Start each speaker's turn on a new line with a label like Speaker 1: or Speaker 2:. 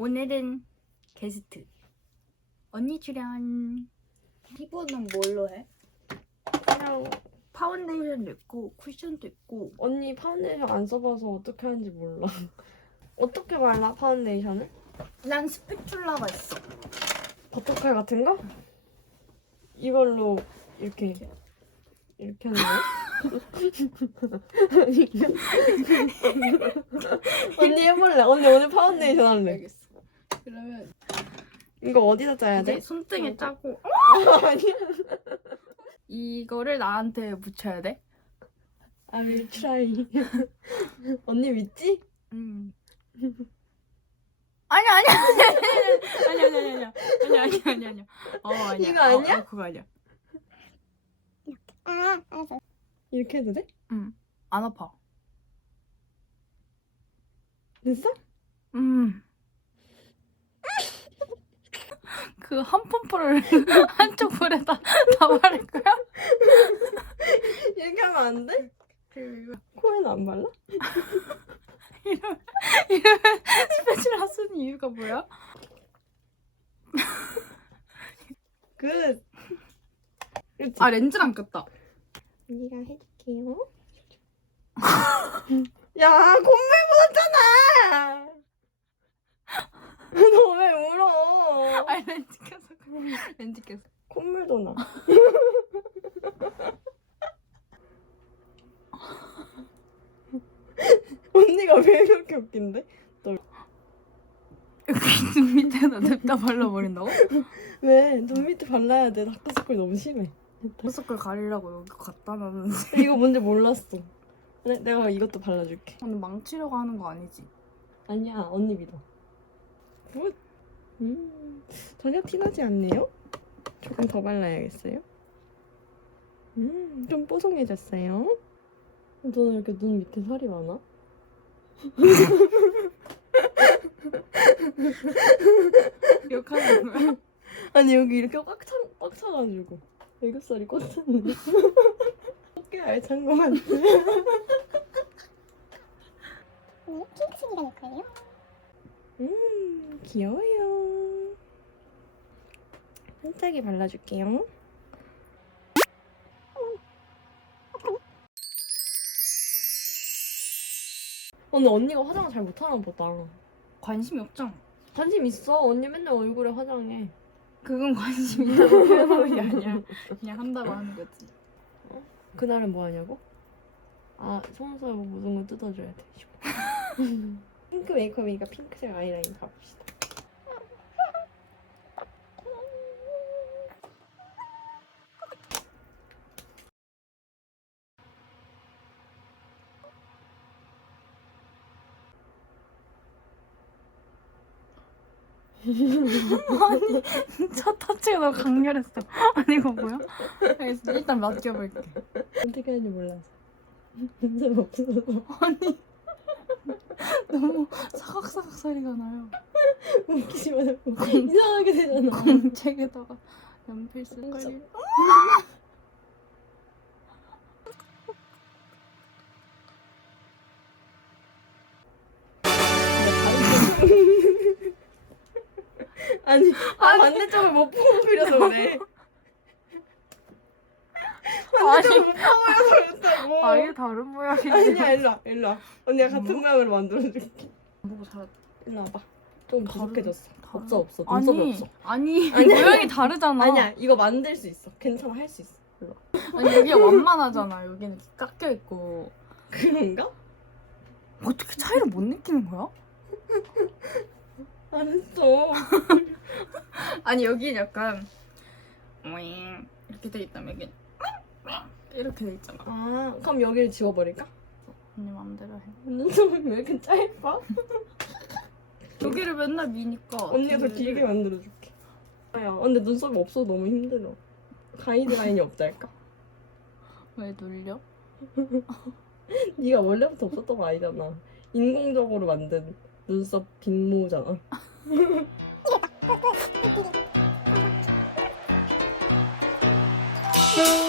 Speaker 1: 오늘은 게스트 언니 출연. 피부는 뭘로 해?
Speaker 2: 그냥
Speaker 1: 파운데이션도 있고 쿠션도 있고
Speaker 2: 언니 파운데이션 안 써봐서 어떻게 하는지 몰라. 어떻게 발라 파운데이션을?
Speaker 1: 난 스패츌라가 있어.
Speaker 2: 버터칼 같은 거? 이걸로 이렇게 이렇게 하는 거야? 언니 해볼래? 언니 오늘 파운데이션 할래?
Speaker 1: 알겠어. 그러면
Speaker 2: 이거 어디다 짜야 돼?
Speaker 1: 이제 손등에 짜고
Speaker 2: 아니야.
Speaker 1: 이거를 나한테 묻혀야 돼.
Speaker 2: I will try. 언니 믿지?
Speaker 1: 음. 아니 아니 아니 아니 아니 아니 아니 아니 아니 아니 아니 어 아니야
Speaker 2: 이거 아니야?
Speaker 1: 어, 어, 그거 아니야
Speaker 2: 이렇게 해도 돼?
Speaker 1: 안 아파
Speaker 2: 됐어?
Speaker 1: 음. 그 한 펌프를 한쪽 볼에다 다 바를 거야?
Speaker 2: 이렇게 하면 안 돼? 코에는 안 발라?
Speaker 1: 이러면 이러면 스패츌라 쓰는 이유가 뭐야?
Speaker 2: 굿. 그렇지.
Speaker 1: 아 렌즈랑 꼈다.
Speaker 2: 언니가 해줄게요. 야, 콧물 묻었잖아! 너 왜 울어?
Speaker 1: 아 렌즈 껴서 그래. 렌즈 껴서.
Speaker 2: 콧물도 나. 언니가 왜 그렇게 웃긴데?
Speaker 1: 눈 밑에다 냅다 발라버린다고?
Speaker 2: 왜? 눈 밑에 발라야 돼. 다크서클 너무 심해.
Speaker 1: 다크서클 가리려고 여기 갖다 놨는데.
Speaker 2: 이거 뭔지 몰랐어. 그래, 내가 이것도 발라줄게.
Speaker 1: 오늘 망치려고 하는 거 아니지?
Speaker 2: 아니야, 언니 믿어. 굿. 음, 전혀 티나지 않네요? 조금 더 발라야겠어요. 음, 좀 뽀송해졌어요. 너는 이렇게 눈 밑에 살이 많아?
Speaker 1: 욕하는 거야?
Speaker 2: 아니, 여기 이렇게 꽉, 차, 꽉 차가지고. 애교살이 꽉 찼는데. 어깨 알찬 거 같아.
Speaker 3: 네, 핑크색이라 낼 거예요.
Speaker 2: 음, 귀여워요. 한짝이 발라줄게요. 근데 언니가 화장을 잘 못하나 보다.
Speaker 1: 관심이 없잖아.
Speaker 2: 관심 있어. 언니 맨날 얼굴에 화장해.
Speaker 1: 그건 관심 있다고 표현하는 게 아니야. 그냥 한다고 하는 거지.
Speaker 2: 그날은 뭐 하냐고? 아, 속눈썹 묻은 거 뜯어줘야 돼. 핑크 메이크업이니까 핑크색 아이라인 가봅시다.
Speaker 1: 첫 터치가 너무 강렬했어. 아니 이거 뭐야? 알겠어. 일단 맡겨볼게.
Speaker 2: 어떻게 하는지 몰라서. 눈썹 없어서.
Speaker 1: 아니 너무 사각사각 소리가 나요.
Speaker 2: 웃기지 말고 이상하게 되잖아.
Speaker 1: 공책에다가 연필 색깔이.
Speaker 2: 아니, 아, 반대쪽을 못 보고 그려서 그래. 보고 그려서 그랬다고.
Speaker 1: 아예 다른 모양이.
Speaker 2: 아니야, 일로 와, 일로 와. 언니가 같은
Speaker 1: 뭐?
Speaker 2: 모양으로 만들어줄게.
Speaker 1: 보고 잘.
Speaker 2: 일로 와봐. 좀
Speaker 1: 다른-
Speaker 2: 부족해졌어.
Speaker 1: 다른-
Speaker 2: 없어, 없어. 눈썹이
Speaker 1: 아니
Speaker 2: 없어.
Speaker 1: 아니
Speaker 2: 아니야.
Speaker 1: 모양이 다르잖아.
Speaker 2: 아니야, 이거 만들 수 있어. 괜찮아, 할 수 있어. 일로 와.
Speaker 1: 아니 여기가 완만하잖아. 여기는 이렇게 깎여 있고.
Speaker 2: 그런가?
Speaker 1: 어떻게 차이를 못 느끼는 거야?
Speaker 2: 알았어.
Speaker 1: 아니 여기 약간 오잉 이렇게 돼 있다면 여기 이렇게 돼 있잖아.
Speaker 2: 아, 그럼 여기를 지워버릴까?
Speaker 1: 언니 마음대로 해.
Speaker 2: 눈썹이 왜 이렇게 짧아?
Speaker 1: 여기를 맨날 미니까.
Speaker 2: 언니가 더 길게 만들어줄게. 야, 근데 눈썹이 없어서 너무 힘들어. 가이드라인이 없달까?
Speaker 1: 왜 눌려?
Speaker 2: 네가 원래부터 없었던 거 아니잖아. 인공적으로 만든 눈썹 빈모잖아.